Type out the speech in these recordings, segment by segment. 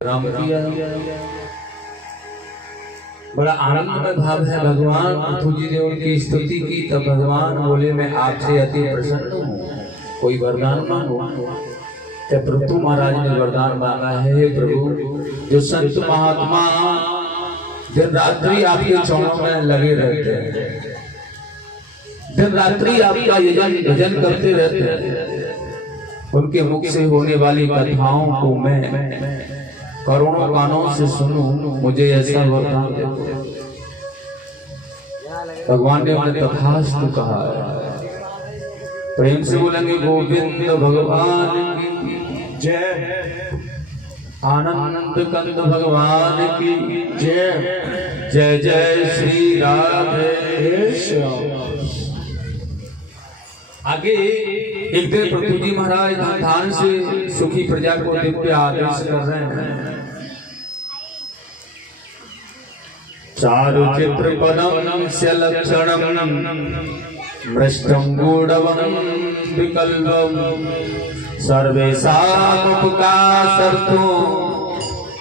राम किया। बड़ा आनंद में भाव है। भगवान पृथु जी ने उनकी स्तुति की तब भगवान बोले मैं आपसे अति प्रसन्न हूँ, कोई वरदान मांगो। तब पृथु महाराज ने वरदान मांगा है, हे प्रभु जो संत महात्मा दिन रात्रि आपके चरणों में लगे रहते हैं, दिन रात्रि आपका भजन करते रहते हैं, उनके मुख से होने वाली कथाओं को मैं करोड़ों कानों से सुनूं, मुझे ऐसा वरदान दे। भगवान ने उन्हें तथास्तु कहा है। प्रेम से बोलेंगे गोविंद भगवान की जय, आनंद कंद भगवान की जय, जय जय श्री राधे श्याम। आगे एक दिन पृथु जी महाराज ध्यान से सुखी प्रजा को दिव्य आदेश कर रहे हैं। चारु चित्र पदम से लक्षणम मृष्टम गूढ़वम विकल्पम सर्वेषां उपकाशर्तुं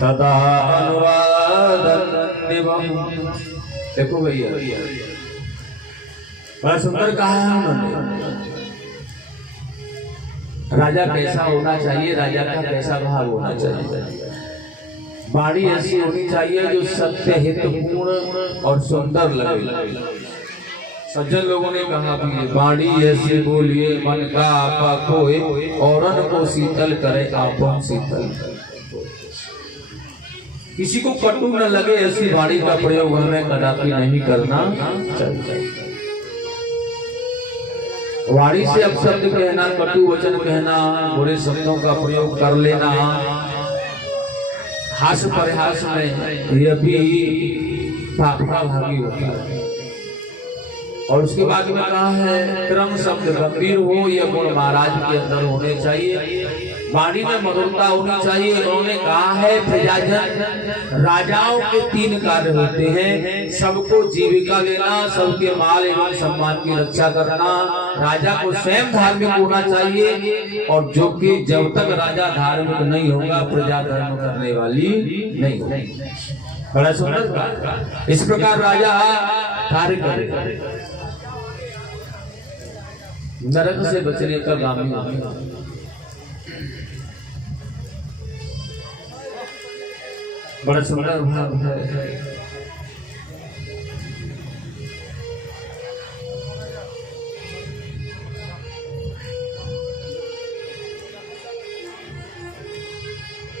तदा अनुवादन्निवम। देखो भैया बड़ा सुंदर कहा है उन्होंने। राजा कैसा होना चाहिए, राजा का कैसा भाव होना चाहिए। वाणी ऐसी होनी चाहिए जो सत्य हितपूर्ण और सुंदर लगे। सज्जन लोगों ने कहा कि वाणी ऐसी बोलिए मन का आपा खोए, औरन को शीतल करे आपन शीतल। किसी को कटु न लगे ऐसी वाणी का प्रयोग हमें कदापि नहीं करना चाहिए। वाणी से अपशब्द कहना, कटु वचन कहना, बुरे शब्दों का प्रयोग कर लेना, हास्य परिहास में यह भी भागी होता है। और उसके बाद में कहा है क्रम शब्द गंभीर हो, यह गुण महाराज के अंदर होने चाहिए। वाणी में मधुरता होनी चाहिए। उन्होंने कहा है प्रजाजन राजाओं के 3 कार्य होते हैं, सबको जीविका देना, सबके माल एवं सम्मान की रक्षा करना। राजा को स्वयं धार्मिक होना चाहिए, और जो कि जब तक राजा धार्मिक नहीं होगा प्रजा धर्म करने वाली नहीं होगी। बड़ा सुंदर। इस प्रकार राजा कार्य करेगा, नरक से बचने का गामी। बड़ा सुंदर भाव है।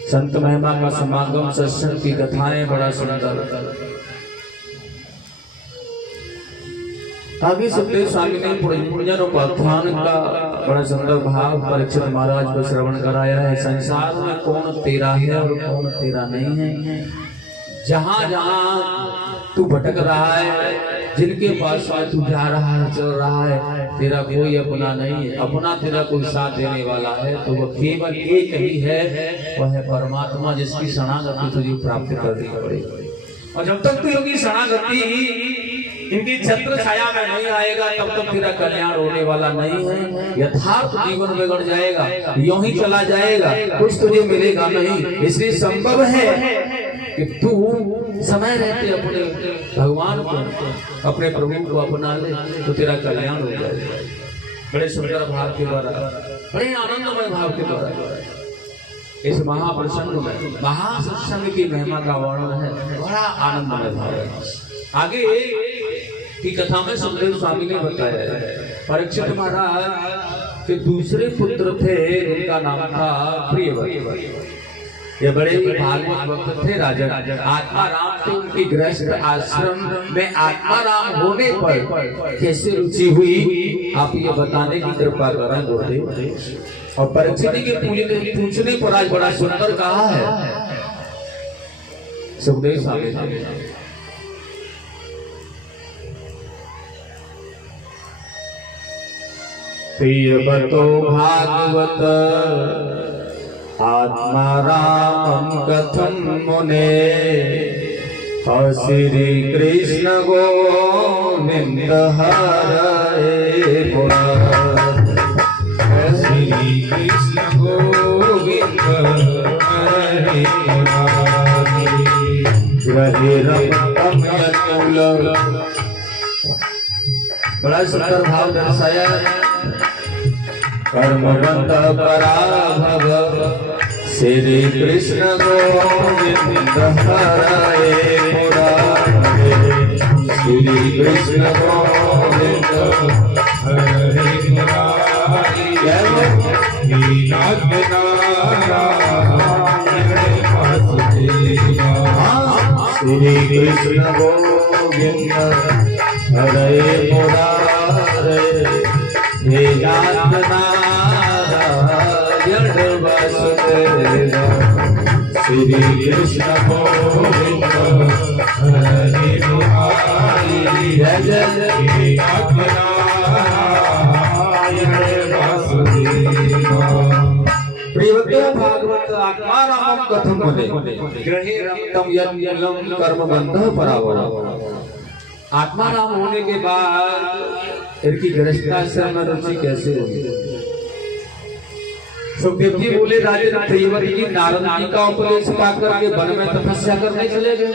संत महिमा का समागम, सत्संग की कथाएं बड़ा सुंदर। आगे सुखदेव स्वामी ने पुण्यजन उपाख्यान का बड़ा सुंदर भाव परीक्षित महाराज को श्रवण कराया है। संसार में कौन तेरा है और कौन तेरा नहीं है। जहां जहां तू भटक रहा है, जिनके पास तू जा रहा है, चल रहा है, तेरा कोई अपना नहीं है। अपना तेरा कोई साथ देने वाला है तो वह केवल एक ही है, वह है परमात्मा, जिसकी शरणागति तुझे प्राप्त करनी पड़ेगी। और जब तक तू योगी शरणागति इनकी छत्र छाया में नहीं आएगा, तब तक तेरा कल्याण होने वाला नहीं है। यथार्थ जीवन बिगड़ जाएगा, यूं ही चला जाएगा, कुछ तुझे मिलेगा नहीं। इसलिए संभव है कि तू समय रहते अपने भगवान को, अपने प्रभु को अपना ले, तो तेरा कल्याण हो जाएगा। बड़े सुंदर भाव के द्वारा, बड़े आनंदमय भाव के द्वारा इस महाप्रसंग में महासत्संग की महिमा का वर्णन है। बड़ा आनंदमय भाव है। आगे की कथा में सुखदेव स्वामी ने बताया है परीक्षित महाराज के दूसरे पुत्र थे, उनका नाम था प्रियव्रत। ये बड़े भागवत भक्त थे राजा। आत्माराम से उनकी गृहस्थ आश्रम में आत्माराम होने पर कैसे रुचि हुई, आप ये बताने की कृपा करें गुरुदेव। और परीक्षित के पूछने पर आज बड़ा सुंदर कहा है सुखदेव स्वामी ने। प्रियव्रतो भागवत आत्मारामं कथं मुने, श्री कृष्ण गोविंद हरे श्री कृष्ण गोविंद हरे ग्रहे रमतम यतुल। बड़ा सुंदर भाव दर्शाया। कर्मवंत पराभव श्री कृष्ण गोविंद हरे मुरारे। श्री कृष्ण गोविंद हरे मुरारे। श्री कृष्ण गोविंद हरे मुरारे। नारायण वासुदेव। श्री कृष्ण गोविंद हरे मुरारे। जय जय नारायण वासुदेव। प्रियवतो भागवत आत्मारामं कथम मुने ग्रहे रमतम यज्ञं कर्मबंधः परावरः। आत्माराम होने के बाद इनकी गृहस्थाश्रम में रुचि कैसे होगी? सुखदेव जी बोले राजन प्रियव्रत जी नारद जी का उपदेश पाकर के वन में तपस्या करने चले गए।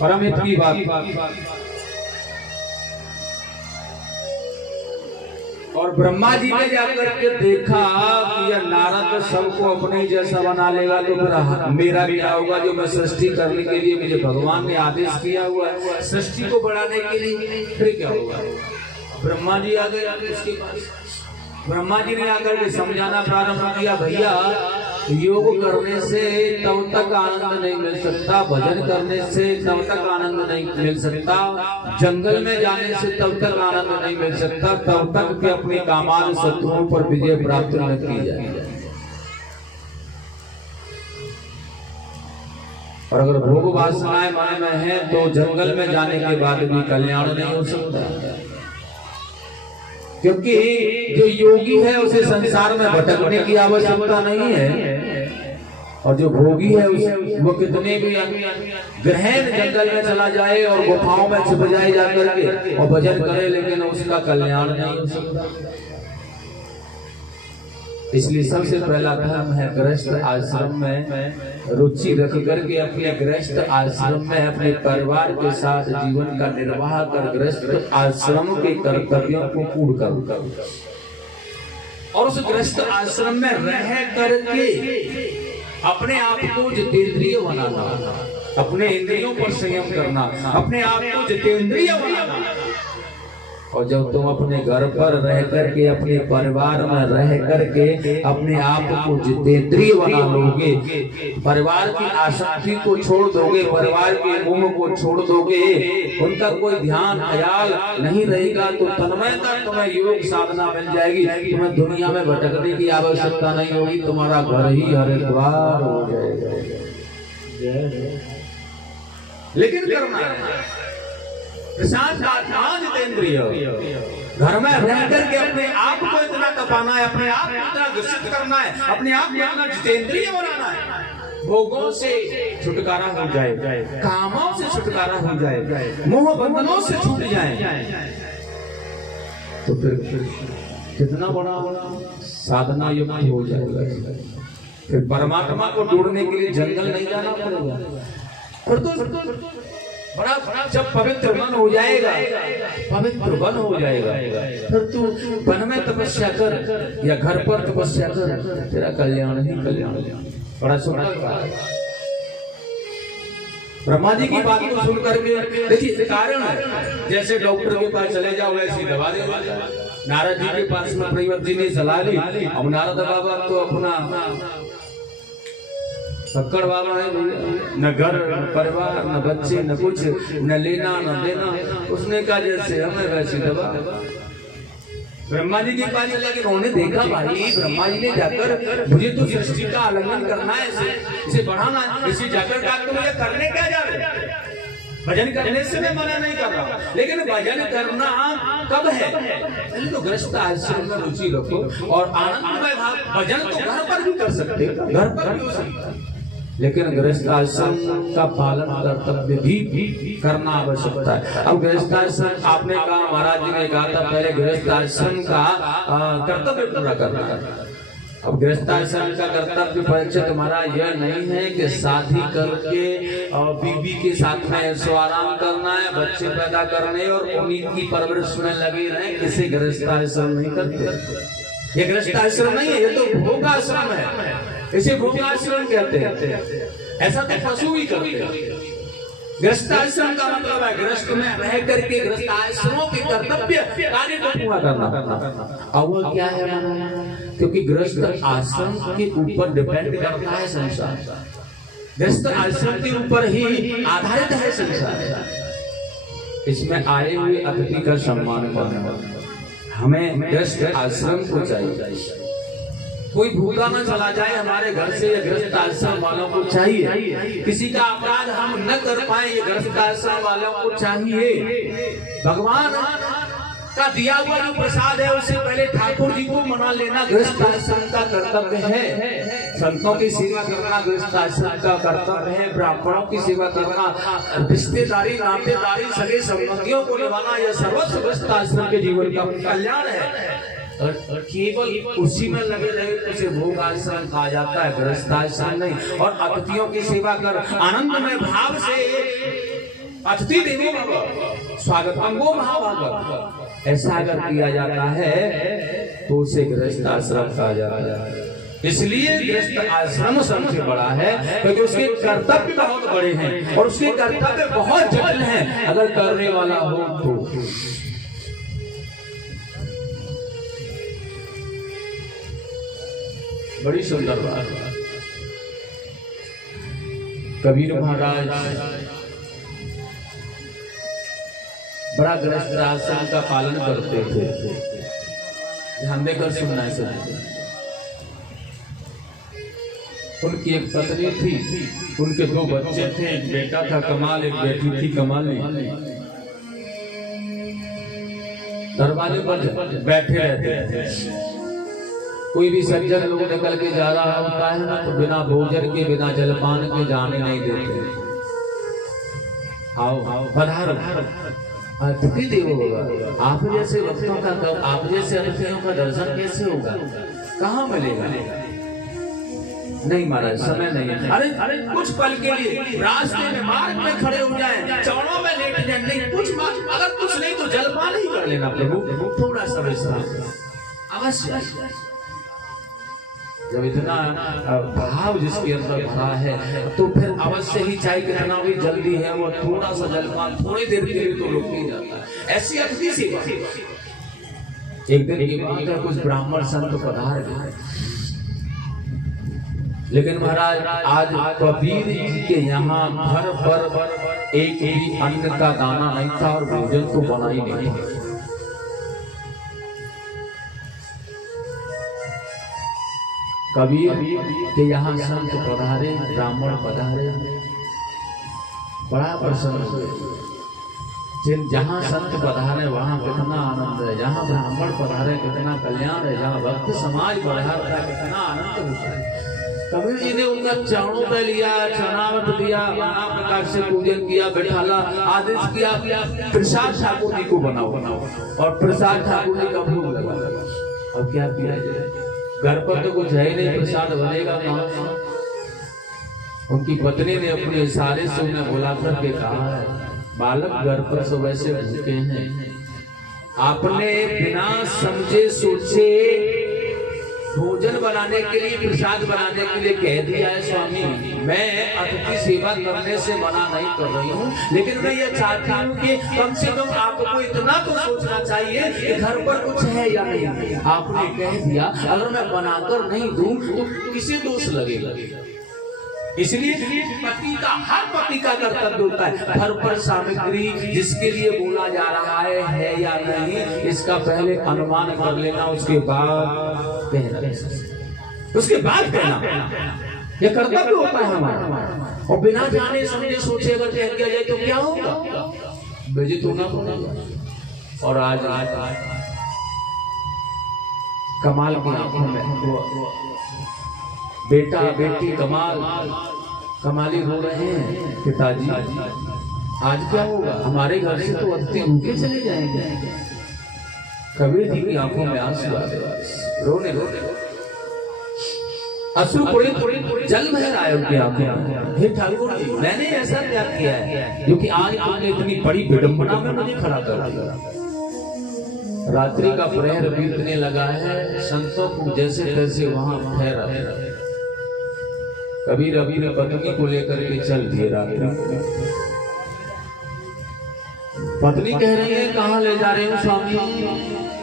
परम हित की बात। और ब्रह्मा जी ने जाकर के देखा कि यह नारद सबको अपने जैसा बना लेगा तो फिर मेरा क्या होगा, जो मैं सृष्टि करने के लिए मुझे भगवान ने आदेश किया हुआ है सृष्टि को बढ़ाने के लिए, फिर क्या होगा? ब्रह्मा जी आ गए उसके पास। ब्रह्मा जी ने आकर के समझाना प्रारंभ किया, भैया योग करने से तब तक आनंद नहीं मिल सकता, भजन करने से तब तक आनंद नहीं मिल सकता, जंगल में जाने से तब तक आनंद नहीं मिल सकता, तब तक कि अपने कामान शत्रुओं पर विजय प्राप्त न की जाए। और अगर भोग वासनाएं मन में है तो जंगल में जाने के बाद भी कल्याण नहीं हो सकता, क्योंकि जो योगी है उसे संसार में भटकने की आवश्यकता नहीं है, और जो भोगी है वो कितने भी गहन जंगल में चला जाए और गुफाओं में छुप जाए जाकर के और भजन करे, लेकिन उसका कल्याण नहीं हो सकता। इसलिए सबसे पहला धर्म है गृहस्थ आश्रम में रुचि रख करके अपने गृहस्थ आश्रम में अपने परिवार के साथ जीवन का निर्वाह कर गृहस्थ आश्रम के कर्तव्यों को पूर्ण कर, और उस गृहस्थ आश्रम में रह करके अपने आप को जितेंद्रिय बनाना, अपने इंद्रियों पर संयम करना, अपने आप को जितेंद्रिय बनाना। और जब तुम अपने घर पर रह करके अपने परिवार में रह करके अपने आप को जितेंद्रिय बना लोगे, परिवार की आसक्ति को छोड़ दोगे, परिवार के मोह को छोड़ दोगे, उनका कोई ध्यान ख्याल नहीं रहेगा, तो तन्मयता तुम्हें योग साधना मिल जाएगी, तुम्हें दुनिया में भटकने की आवश्यकता नहीं होगी, तुम्हारा घर ही हरिद्वार हो जाएगा। लेकिन करना है जितेंद्रिय, घर में रह करके अपने आप को इतना तपाना है, अपने आप को इतना विकसित करना है, अपने आप को इतना जितेंद्रिय बनाना है, भोगों से छुटकारा हो जाए, कामों से छुटकारा हो जाए, मोह बंधनों से छूट जाए, तो फिर कितना बड़ा साधना युक्त हो जाएगा। फिर परमात्मा को ढूंढने के लिए जंगल नहीं जाना पड़ेगा, फिर तो बड़ा जब पवित्र मन हो जाएगा, पवित्र वन हो जाएगा, फिर तू वन में तपस्या कर या घर पर तपस्या कर, तेरा कल्याण ही कल्याण। बड़ा सुंदर ब्रह्मा जी की बात को सुन करके देखिए कारण है, जैसे डॉक्टर के पास चले जाओ वैसी दवा दे। नारद जी के पास में प्रियव्रत जी ने सलाह ली, अब नारद बाबा तो अपना पकड़ वाला है, न घर न परिवार न बच्चे न कुछ, न लेना न देना। उसने कहा जैसे हमें वैसी दवा। ब्रह्मा जी के पास चला के उन्होंने देखा, भाई ब्रह्मा जी ने जाकर मुझे तो सृष्टि का आलंघन करना है, इसे बढ़ाना है, इसे जाकर कहा तुम ये करने क्या जा रहे? भजन करने से मैं मना नहीं कर रहा, लेकिन भजन करना कब है? पहले तो गृहस्थ आश्रम में रुचि रखो, और आनंदमय भाव भजन तो घर पर भी कर सकते, घर पर भी हो सकता है, लेकिन गृहस्थ आश्रम का पालन कर्तव्य भी करना आवश्यकता है। अब गृहस्थ आश्रम आपने कहा, महाराज जी ने कहा था पहले गृहस्थ आश्रम का कर्तव्य पूरा करना है। अब गृहस्थाश्रम का कर्तव्य परीक्षित तुम्हारा यह नहीं है कि शादी करके और बीवी के साथ में ऐशो आराम करना है, बच्चे पैदा करने और उन्हीं की परवरिश में लगे रहे। किसी गृहस्थाश्रम नहीं करते, ये गृहस्थाश्रम नहीं है, ये तो भोगाश्रम है, इसे भोगाश्रम कहते हैं। ऐसा तो पशु ही करते हैं। गृहस्थाश्रम का मतलब है गृहस्थ में रह करके गृहस्थाश्रमों के कर्तव्य कार्य को पूरा करना। और वो क्या है, क्योंकि गृहस्थ आश्रम के ऊपर डिपेंड करता है संसार, गृहस्थ आश्रम के ऊपर ही आधारित है संसार। इसमें आए हुए अतिथि का सम्मान करना, हमें गृहस्थ आश्रम को चाहिए। कोई भूखा न चला जाए हमारे घर से, ये गृहस्थ आश्रम वालों को चाहिए। किसी का अपराध हम न कर पाए, ये गृहस्थ आश्रम वालों को चाहिए। भगवान का दिया हुआ जो प्रसाद है उससे पहले ठाकुर जी को मना लेना गृहस्थ आश्रम का कर्तव्य है। संतों की सेवा करना गृहस्थ आश्रम का कर्तव्य है। ब्राह्मणों की सेवा करना, रिश्तेदारी नातेदारी सगे संबंधियों को निभाना, यह सर्वस्व गृहस्थ आश्रम के जीवन का कल्याण है। और केवल उसी में लगे रहे तो उसे भोग आश्रम कहा जाता है, गृहस्थाश्रम नहीं। और अतिथियों की सेवा कर आनंदमय भाव से अतिथि देवो भव स्वागतम वो महाभाग, ऐसा अगर किया जाता है तो उसे गृहस्थाश्रम कहा जाता है। इसलिए गृहस्थ आश्रम सबसे बड़ा है क्योंकि उसके कर्तव्य बहुत बड़े हैं और उसके कर्तव्य बहुत जटिल हैं। अगर करने वाला हो तो बड़ी सुंदर बात। कबीर महाराज बड़ा गृहस्थ आश्रम का पालन करते थे। ध्यान देकर सुनना है सब। उनकी एक पत्नी थी, उनके 2 बच्चे थे, एक बेटा था कमाल, एक बेटी थी कमाली। दरवाजे पर बैठे रहते थे। कोई भी सज्जन लोग निकल के जा रहा होता है ना तो बिना भोजन के बिना जलपान के जाने नहीं देते। आओ पधारो, अतिथि देवो भव। आप जैसे भक्तों का, आप जैसे अतिथियों का दर्शन कैसे होगा, कहाँ मिलेगा? नहीं महाराज, समय नहीं है। अरे कुछ पल के लिए रास्ते में मार्ग में खड़े हो जाएं, चौड़ों में लेट जाएं, नहीं कुछ अगर कुछ नहीं तो जलपान ही कर लेना प्रभु, थोड़ा समय अवश्य। जब इतना भाव जिसके अंदर भरा है तो फिर अवश्य ही, चाहे कितना भी जल्दी है, वो थोड़ा सा जलपान थोड़ी देर के लिए तो रुक ही जाता है। ऐसी अतिथि सेवा। एक दिन की बात है, कुछ ब्राह्मण संत पधार गए, लेकिन महाराज आज कबीर जी के यहाँ घर पर एक भी अन्न का दाना नहीं था और भोजन तो बना ही नहीं था। कबीर के यहाँ संत पधारे, ब्राह्मण पधारे, बड़ा प्रसन्न हुए। जहाँ संत पधारे वहाँ कितना आनंद है, जहाँ ब्राह्मण पधारे कितना कल्याण है, जहाँ भक्त समाज पधारता है कितना आनंद होता है। कबीर जी ने उनका चरणों पे लिया, चरणामृत दिया, नाना प्रकार से पूजन किया, बैठाला, आदेश किया, प्रसाद ठाकुर जी को बनाओ और प्रसाद ठाकुर जी का भोग लगा। अब क्या किया जाए, घर पर तो कुछ है ही नहीं, प्रसाद बनेगा कहाँ? उनकी पत्नी ने अपने इशारे से उन्हें बुला करके कहा है, बालक घर पर सुबह से भूखे हैं, आपने बिना समझे सोचे भोजन बनाने के लिए, प्रसाद बनाने के लिए कह दिया है स्वामी। मैं अतिथि सेवा करने से मना नहीं कर रही हूँ, लेकिन मैं ये चाहती हूँ कि कम से कम आपको इतना तो सोचना चाहिए कि घर पर कुछ है या नहीं। आपने कह दिया, अगर मैं बनाकर नहीं दूं तो किसे दोष लगेगा? इसलिए पति का, हर पति का कर्तव्य होता है घर पर सामग्री जिसके लिए बोला जा रहा है या नहीं, इसका पहले अनुमान कर लेना, उसके बाद कहना, उसके बाद कहना, ये कर्तव्य होता है हमारा। और बिना जाने समझे सोचे अगर कह दिया जाए तो क्या होगा? बेइज्जत होना पड़ेगा। और आज कमाल की आंखों में बेटा बेटी कमाली हो रहे हैं, पिताजी आज क्या होगा? हमारे घर से तो अतिथि भूखे चले जाएंगे। कबीर जी की आंखों में आंसू आ गए, रोने रोने अश्रु पुरित जल बह रहा है उनकी आंखों में। हे ठाकुर जी, मैंने ऐसा त्याग किया है क्योंकि आज तुमने इतनी बड़ी विडंबना में मुझे खड़ा कर दिया। रात्रि का प्रहर बीतने लगा है, संतों को जैसे तैसे वहां ठहरा है। कबीर अपनी पत्नी को लेकर के चल दिए रात्रि। पत्नी कह रही है कहाँ ले जा रहे हो स्वामी?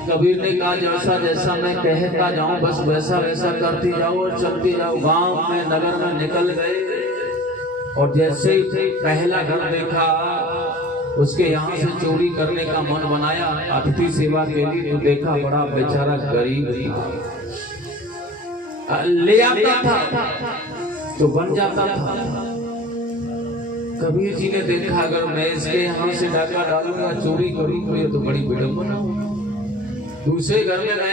कबीर ने कहा जैसा जैसा मैं कहता जाऊं बस वैसा वैसा करती जाओ और चलती जाओ। गांव में नगर में निकल गए और जैसे ही पहला घर देखा उसके यहाँ से चोरी करने का मन बनाया। अतिथि सेवा के लिए तो देखा बड़ा बेचारा गरीब ले आता था तो बन जाता था। कबीर जी ने देखा अगर मैं इसके यहाँ से डाका डालूंगा चोरी करूंगा ये तो बड़ी विडंबना। दूसरे घर में गया